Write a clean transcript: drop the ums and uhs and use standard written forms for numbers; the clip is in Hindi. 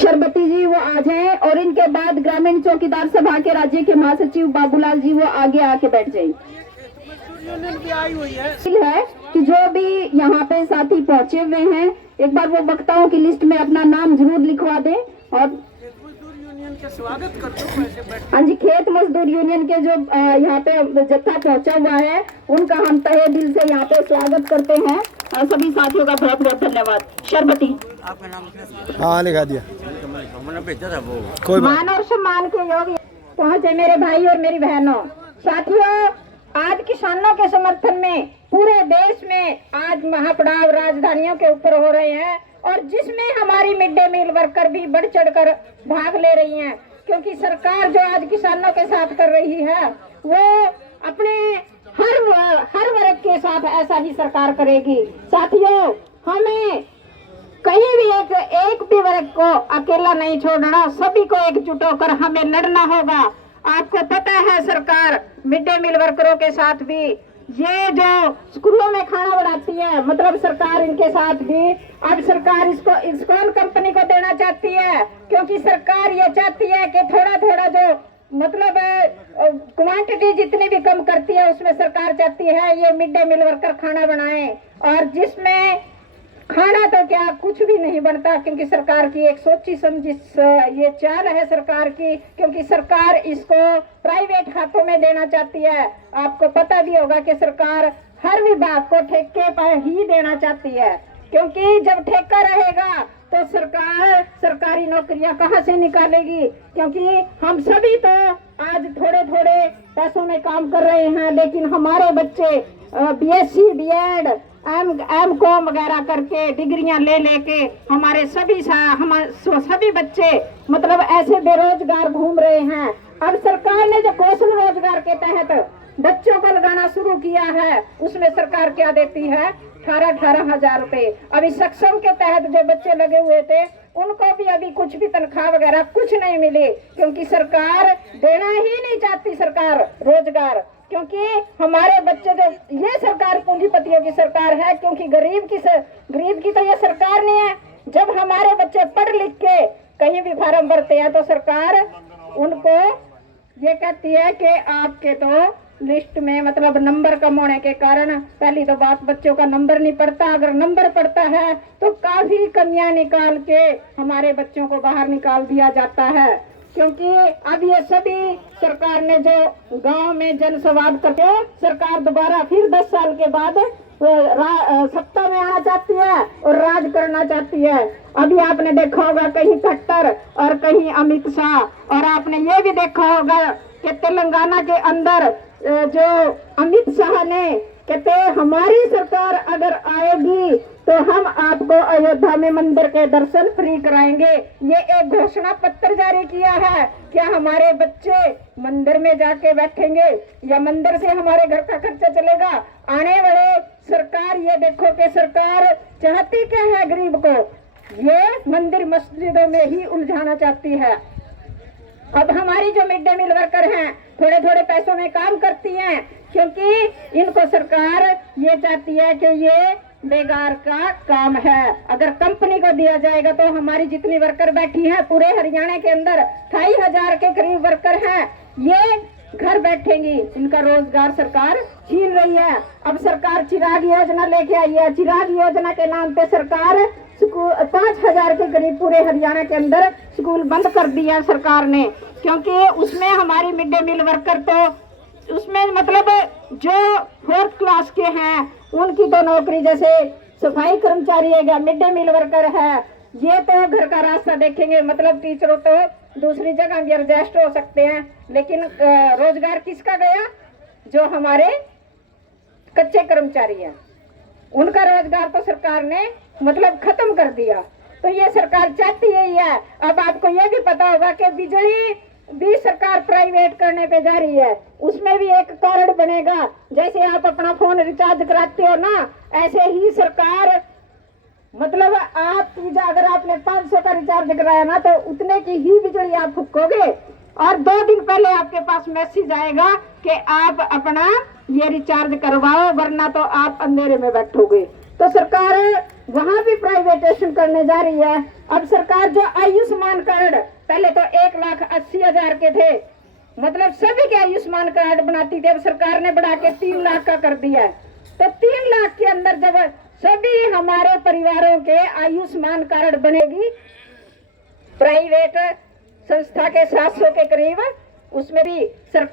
शरबती जी वो आज हैं और इनके बाद ग्रामीण चौकीदार सभा के राज्य के महासचिव बाबूलाल जी वो आगे आके बैठ जाएंगे। भी आई हुई है कि जो भी यहाँ पे साथी पहुंचे हुए हैं एक बार वो वक्ताओं की लिस्ट में अपना नाम जरूर लिखवा दें और मजदूर यूनियन के स्वागत कर दो वैसे बैठ। हाँ जी, खेत मजदूर यूनियन के जो यहाँ पे जत्था पहुंचा हुआ है उनका हम तहे दिल से यहाँ पे स्वागत करते हैं और सभी साथियों का बहुत बहुत धन्यवाद। शरबती आपका नाम हाँ लिखा दिया, मैंने भेजा था वो। कोई बात मान और सम्मान के योग पहुंचे मेरे भाई और मेरी बहनों। साथियों, आज किसानों के समर्थन में पूरे देश में आज महापड़ाव राजधानियों के ऊपर हो रहे हैं और जिसमें हमारी मिड डे मील वर्कर भी बढ़ चढ़कर भाग ले रही हैं, क्योंकि सरकार जो आज किसानों के साथ कर रही है वो अपने हर वर्ग के साथ ऐसा ही सरकार करेगी। साथियों, हमें कहीं भी एक भी वर्ग को अकेला नहीं छोड़ना, सभी को एकजुट होकर हमें लड़ना होगा। आपको पता है सरकार मिड डे मील वर्करों के साथ भी ये जो स्कूलों में खाना बनाती है, मतलब सरकार इनके साथ भी अब सरकार इसको इस्कॉन कंपनी को देना चाहती है, क्योंकि सरकार ये चाहती है कि थोड़ा थोड़ा जो मतलब क्वांटिटी जितनी भी कम करती है उसमें सरकार चाहती है ये मिड डे मील वर्कर खाना बनाए, और जिसमें खाना तो क्या कुछ भी नहीं बनता, क्योंकि सरकार की एक सोची समझी ये चाल है सरकार की, क्योंकि सरकार इसको प्राइवेट हाथों में देना चाहती है। आपको पता भी होगा कि सरकार हर विभाग को ठेके पर ही देना चाहती है, क्योंकि जब ठेका रहेगा तो सरकार सरकारी नौकरियां कहां से निकालेगी, क्योंकि हम सभी तो आज थोड़े थोड़े पैसों में काम कर रहे हैं, लेकिन हमारे बच्चे बीएससी बीएड एम कॉम वगैरह करके डिग्रियां ले लेके हमारे सभी बच्चे मतलब ऐसे बेरोजगार घूम रहे हैं। अब सरकार ने जो कौशल रोजगार के तहत बच्चों को लगाना शुरू किया है उसमें सरकार क्या देती है, 18,000 रुपए। अभी सक्षम के तहत जो बच्चे लगे हुए थे उनको भी अभी कुछ भी तनख्वाह वगैरह कुछ नहीं मिली, क्योंकि सरकार देना ही नहीं चाहती सरकार रोजगार, क्योंकि हमारे बच्चे जो ये सरकार पूंजीपतियों की सरकार है, क्योंकि गरीब की तो ये सरकार नहीं है। जब हमारे बच्चे पढ़ लिख के कहीं भी फार्म भरते हैं तो सरकार उनको ये कहती है कि आपके तो लिस्ट में मतलब नंबर कम होने के कारण, पहली तो बात बच्चों का नंबर नहीं पड़ता, अगर नंबर पड़ता है तो काफी कमियां निकाल के हमारे बच्चों को बाहर निकाल दिया जाता है। क्योंकि अब ये सभी सरकार ने जो गांव में जन संवाद करके सरकार दोबारा फिर 10 साल के बाद सत्ता में आना चाहती है और राज करना चाहती है। अभी आपने देखा होगा कहीं खट्टर और कहीं अमित शाह, और आपने ये भी देखा होगा कि तेलंगाना के अंदर जो अमित शाह ने कहते हमारी सरकार अगर आएगी तो हम आपको अयोध्या में मंदिर के दर्शन फ्री कराएंगे। ये एक घोषणा पत्र जारी किया है। क्या हमारे बच्चे मंदिर में जाके बैठेंगे या मंदिर से हमारे घर का खर्चा चलेगा? आने वाले सरकार ये देखो कि सरकार चाहती क्या है, गरीब को ये मंदिर मस्जिदों में ही उलझाना चाहती है। अब हमारी जो मिड डे मील वर्कर हैं थोड़े थोड़े पैसों में काम करती हैं, क्योंकि इनको सरकार ये चाहती है कि ये बेकार का काम है। अगर कंपनी को दिया जाएगा तो हमारी जितनी वर्कर बैठी हैं पूरे हरियाणा के अंदर 28,000 के करीब वर्कर हैं, ये घर बैठेंगी, इनका रोजगार सरकार छीन रही है। अब सरकार चिराग योजना लेके आई है। चिराग योजना के नाम पे सरकार 5,000 के करीब पूरे हरियाणा के अंदर स्कूल बंद कर दिया सरकार ने, क्योंकि उसमें हमारी मिड डे मील वर्कर तो उसमें मतलब जो 4th क्लास के हैं उनकी तो नौकरी, जैसे सफाई कर्मचारी है, मिड डे मील वर्कर है, ये तो घर का रास्ता देखेंगे, मतलब टीचरों तो दूसरी जगह भी एडजस्ट हो सकते हैं, लेकिन रोजगार किसका गया? जो हमारे कच्चे कर्मचारी हैं उनका रोजगार तो सरकार ने मतलब खत्म कर दिया। तो ये सरकार चाहती यही है। अब आपको ये भी पता होगा कि बिजली भी सरकार प्राइवेट करने पे जा रही है, उसमें भी एक कार्ड बनेगा, जैसे आप अपना फोन रिचार्ज कराते हो ना, ऐसे ही सरकार मतलब आप अगर आपने 500 का रिचार्ज कराया ना तो उतने की ही बिजली आप फूकोगे, और 2 दिन पहले आपके पास मैसेज आएगा कि आप अपना ये रिचार्ज करवाओ, वरना तो आप अंधेरे में बैठोगे। तो सरकार वहाँ भी प्राइवेटाइजेशन करने जा रही है। अब सरकार जो आयुष्मान कार्ड पहले तो 1,80,000 के थे, मतलब सभी के आयुष्मान कार्ड बनाती थी, अब सरकार ने बढ़ा के 3 लाख का कर दिया है। तो 3 लाख के अंदर जब सभी हमारे परिवारों के आयुष्मान कार्ड बनेगी, प्राइवेट संस्था के 700 के करीब, उसमें भी सरकार